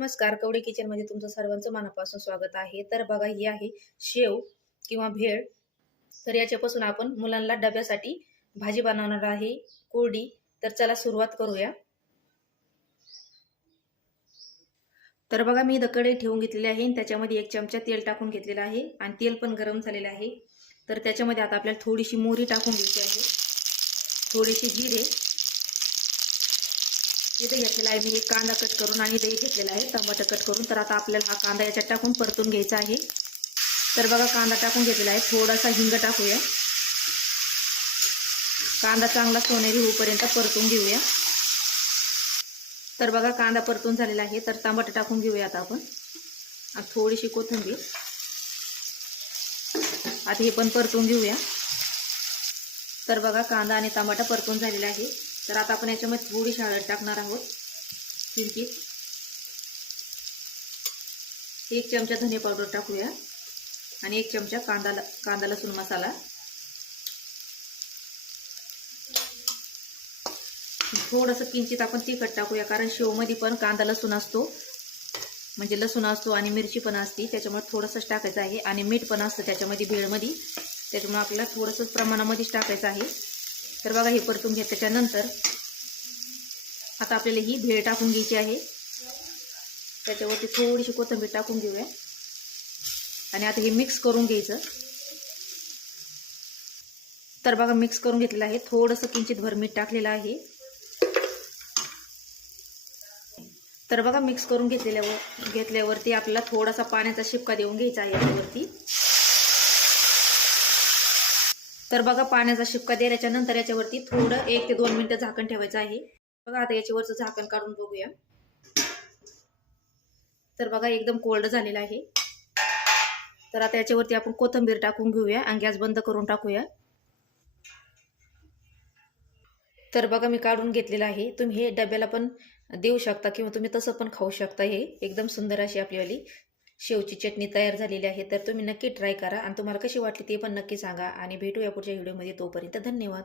नमस्कार. कवडे किचनमध्ये तुमचं सर्वांचं मनापासून स्वागत आहे. तर बघा ही आहे शेव किंवा भेळ. तर याच्यापासून आपण मुलांना डब्यासाठी भाजी बनवणार आहे. कोरडी. तर चला सुरुवात करूया. तर बघा मी दकडे ठेवून घेतलेले आहे आणि त्याच्यामध्ये एक चमचा तेल टाकून घेतलेलं आहे आणि तेल पण गरम झालेलं आहे. तर त्याच्यामध्ये आता आपल्याला थोडीशी मोहरी टाकून घ्यायची आहे. थोडीशी जिरे. इथे घेतलेला आहे. मी एक कांदा कट करून आणि दही घेतलेला आहे. टमाटर कट करून. तर आता आपल्याला हा कांदा याच्यात टाकून परतून घ्यायचा आहे. तर बघा कांदा टाकून घेतलेला आहे. थोडासा हिंग टाकूया. कांदा चांगला सोनेरी होईपर्यंत परतून घेऊया. तर बघा कांदा परतून झालेला आहे. तर टमाटर टाकून घेऊया आता आपण. थोडीशी कोथिंबीर. आता हे पण परतून घेऊया. तर बघा कांदा आणि टमाटा परतून झालेला आहे. तर आता आपण याच्यामध्ये थोडीशी हळद टाकणार आहोत. किंचित एक चमचा धने पावडर टाकूया. आणि एक चमचा कांदा कांदा लसूण मसाला. थोडंसं किंचित आपण तिखट टाकूया कारण शेवमध्ये पण कांदा लसूण असतो. म्हणजे लसूण असतो आणि मिरची पण असते त्याच्यामुळे थोडंसंच टाकायचं आहे. आणि मीठ पण असतं त्याच्यामध्ये भेळमध्ये. त्याच्यामुळे आपल्याला थोडंसंच प्रमाणामध्येच टाकायचं आहे. तर बघा हे परतून घ्या त्याच्यानंतर आता आपल्याला ही भेळ टाकून घ्यायची आहे. त्याच्यावरती थोडीशी कोथिंबीर टाकून घेऊया. आणि आता हे मिक्स करून घ्यायचं. तर बघा मिक्स करून घेतलेलं आहे. थोडंसं किंचित भर मीठ टाकलेलं आहे. तर बघा मिक्स करून घेतलेल्यावर घेतल्यावरती आपल्याला थोडासा पाण्याचा शिपका देऊन घ्यायचा आहे याच्यावरती. तर बघा पाण्याचा शिपका द्यायच्या नंतर याच्यावरती थोडं एक ते दोन मिनिटं झाकण ठेवायचं आहे. बघा आता याच्यावरचं झाकण काढून बघूया. तर बघा एकदम कोल्ड झालेलं आहे. तर आता याच्यावरती आपण कोथिंबीर टाकून घेऊया आणि गॅस बंद करून टाकूया. तर बघा मी काढून घेतलेलं आहे. तुम्ही हे डब्याला पण देऊ शकता किंवा तुम्ही तसं पण खाऊ शकता हे. एकदम सुंदर अशी आपलीवाली शेवची चटणी तयार झालेली आहे तर तुम्ही नक्की ट्राय करा आणि तुम्हाला कशी वाटली ते पण नक्की सांगा. आणि भेटूया पुढच्या व्हिडिओमध्ये तोपर्यंत धन्यवाद.